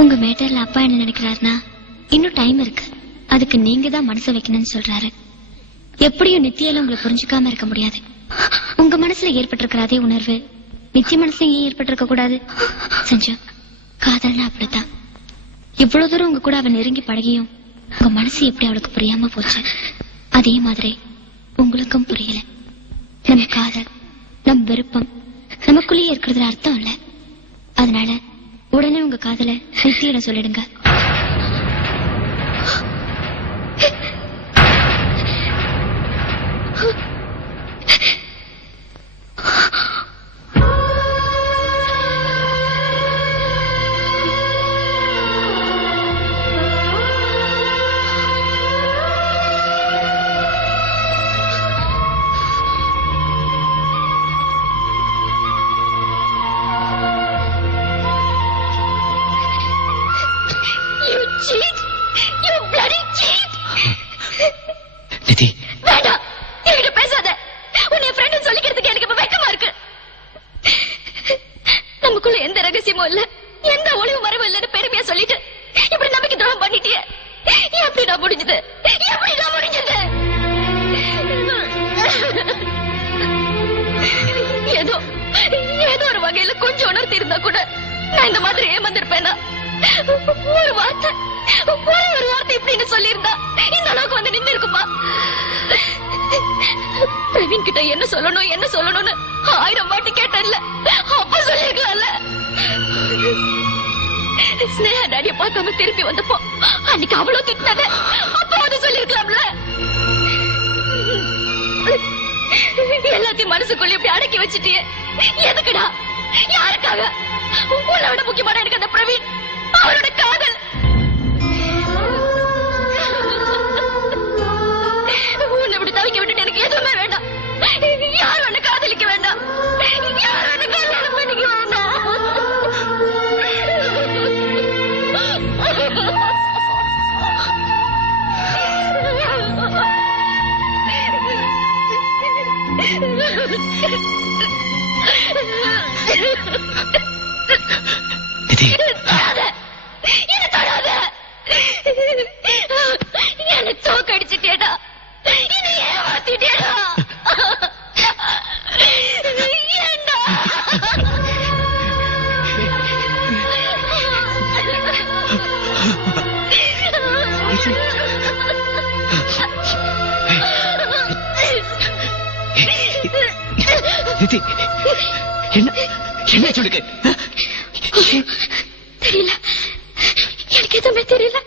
உங்க மேட்டர்ல அப்பா என்ன நினைக்கிறாருன்னா இன்னும் டைம் இருக்கு. அதுக்கு நீங்க தான் மனசு வைக்கணும்னு சொல்றாரு. எப்படியும் நித்தியால உங்களை புரிஞ்சுக்காம இருக்க முடியாது. உங்க மனசுல ஏற்பட்டிருக்கிற அதே உணர்வு நித்திய மனசுல ஏன் ஏற்பட்டிருக்க கூடாது? சஞ்சு காதல்னா அப்படித்தான். இவ்வளவு தூரம் உங்க கூட அவ நெருங்கி பழகியும் உங்க மனசு எப்படி அவளுக்கு புரியாம போச்சு? அதே மாதிரி உங்களுக்கும் புரியல. நம்ம காதல் நம் விருப்பம் நமக்குள்ளேயே இருக்கிறதுல அர்த்தம் இல்ல. அதனால உடனே உங்க காதல நித்தியிடம் சொல்லிடுங்க. Cheat! You bloody cheat! நிதி. வேண்டாம் என்கிட்ட பேசாத. உன்னை ஃப்ரெண்ட் சொல்லிக்கிறதுக்கு எனக்கு வெக்கமா இருக்கு. நமக்குள்ள எந்த ரகசியமும் இல்ல. எந்த ஒளிவு மறைவும் இல்லைன்னு பெருமையா சொல்லிட்டு இப்படி நம்பிக்கை துரோகம் பண்ணிட்டியே. எப்படி நான் முடிஞ்சது? எப்படி நான் முடிஞ்சது? ஏதோ ஏதோ ஒரு வகையில கொஞ்சம் உணர்த்தி இருந்தா கூட நான் இந்த மாதிரி ஏமாந்திருப்பேனா? ஒரு வார்த்தை. ஒரே ஒரு வார்த்தை இப்படின்னு சொல்லியிருந்தா இந்த அளவுக்கு வந்து நின்று இருக்குமா பிரவீன் கிட்ட என்ன சொல்லணும் என்ன சொல்லணும்னு ஆயிரம் வாட்டி கேட்டேன்ல. அப்ப சொல்லிருக்கலாம்ல ஸ்னேகா டாடிய பார்க்காம திருப்பி வந்தப்போ அன்னைக்கு அவ்வளவு திட்டினத அப்போ அது சொல்லிருக்கலாம்ல எல்லாத்தையும் மனசுக்குள்ள இப்படி அடக்கி வச்சிட்டியே. எதுக்குடா? யாருக்காக? உன்னை விட முக்கியமான எனக்கு அந்த பிரவீன். அவரோட காதல். உன்னை இப்படி தவிக்க விட்டுட்டு எனக்கு எதுவுமே வேண்டாம். யார் உன்னை காதலிக்க வேண்டாம். யார் உன்னை கல்யாணம் பண்ணிக்க நிதி என்ன என்ன சொல்லுங்க தெரியல. எனக்கு எதுவுமே தெரியல.